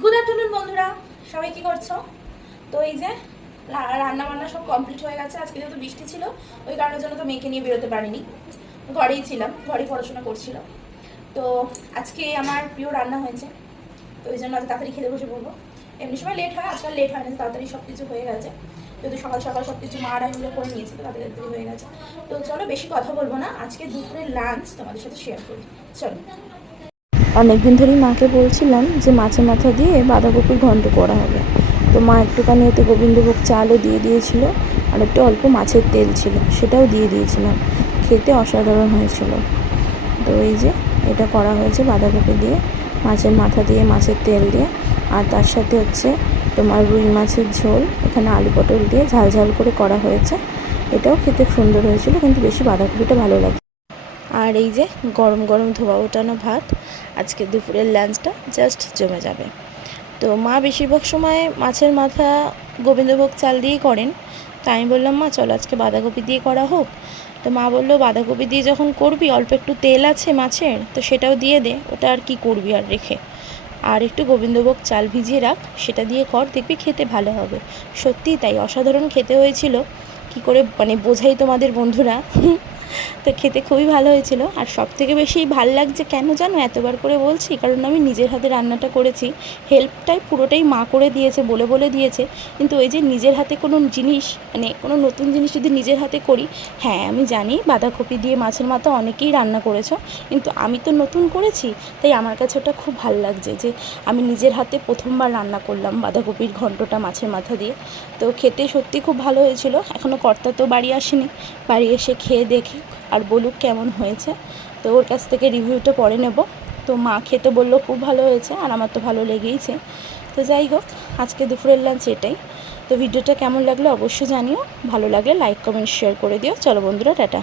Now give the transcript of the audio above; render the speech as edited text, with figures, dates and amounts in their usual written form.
Good afternoon বন্ধুরা, সবাই কি করছো? তো এই যে রান্না বান্না সব কমপ্লিট হয়ে গেছে। আজকে যেহেতু বৃষ্টি ছিল, ওই কারণের জন্য তো মেয়েকে নিয়ে বেরোতে পারিনি, ঘরেই ছিলাম, ঘরেই পড়াশোনা করছিল। তো আজকে আমার প্রিয় রান্না হয়েছে, তো ওই জন্য আজ তাড়াতাড়ি খেতে বসে পড়বো। এমনি সময় লেট হয়, আজকাল লেট হয় না, তাড়াতাড়ি সব কিছু হয়ে গেছে। যদি সকাল সকাল সব কিছু মারা মিলে করে নিয়েছে, তো তাড়াতাড়ি হয়ে গেছে। তো চলো বেশি কথা বলবো না, আজকে দুপুরের লাঞ্চ তোমাদের সাথে শেয়ার করি। চলো। অনেকদিন ধরেই মাকে বলছিলাম যে মাছের মাথা দিয়ে বাঁধাকপির ঘন্ট করা হবে। তো মা একটুখানি এতে গোবিন্দভোগ চালও দিয়ে দিয়েছিল, আর একটু অল্প মাছের তেল ছিল, সেটাও দিয়ে দিয়েছিলাম। খেতে অসাধারণ হয়েছিল। তো এই যে এটা করা হয়েছে বাঁধাকপি দিয়ে, মাছের মাথা দিয়ে, মাছের তেল দিয়ে, আর তার সাথে হচ্ছে তোমার রুই মাছের ঝোল, এখানে আলু পটল দিয়ে ঝাল ঝাল করে করা হয়েছে। এটাও খেতে সুন্দর হয়েছিল, কিন্তু বেশি বাঁধাকপিটা ভালো লাগে। আর এই যে গরম গরম ধোয়া ওঠানো ভাত, আজকে দুপুরের লাঞ্চটা জাস্ট জমে যাবে। তো মা বেশিরভাগ সময় মাছের মাথা গোবিন্দভোগ চাল দিয়েই করেন। তো আমি বললাম, মা চলো আজকে বাঁধাকপি দিয়ে করা হোক। তো মা বললো, বাঁধাকপি দিয়ে যখন করবি, অল্প একটু তেল আছে মাছের, তো সেটাও দিয়ে দে, ওটা আর কি করবি আর রেখে, আর একটু গোবিন্দভোগ চাল ভিজিয়ে রাখ, সেটা দিয়ে কর, দেখবি খেতে ভালো হবে। সত্যিই তাই, অসাধারণ খেতে হয়েছিল। কি করে মানে বোঝাই তোমাদের বন্ধুরা। তো খেতে খুবই ভালো হয়েছিল। আর সবথেকে বেশি ভাল লাগছে কেন জানো, এতবার করে বলছি, কারণ আমি নিজের হাতে রান্নাটা করেছি। হেল্পটাই পুরোটাই মা করে দিয়েছে, বলে বলে দিয়েছে। কিন্তু ওই যে নিজের হাতে কোনো জিনিস, মানে কোনো নতুন জিনিস যদি নিজের হাতে করি, হ্যাঁ আমি জানি বাঁধাকপি দিয়ে মাছের মাথা অনেকেই রান্না করেছো, কিন্তু আমি তো নতুন করেছি, তাই আমার কাছে ওটা খুব ভালো লাগছে যে আমি নিজের হাতে প্রথমবার রান্না করলাম বাঁধাকপির ঘন্টটা মাছের মাথা দিয়ে। তো খেতে সত্যি খুব ভালো হয়েছিল। এখনও কর্তা তো বাড়ি আসেনি, বাড়ি এসে খেয়ে দেখি আর বলুক কেমন হয়েছে। তো ওর কাছ থেকে রিভিউটা পরে নেব। তো মা খেতে বললো খুব ভালো হয়েছে, আর আমার তো ভালো লেগেইছে। তো যাই হোক, আজকে দুপুরের লাঞ্চ এটাই। তো ভিডিওটা কেমন লাগলো অবশ্যই জানিও, ভালো লাগলে লাইক কমেন্ট শেয়ার করে দিও। চলো বন্ধুরা, টাটা।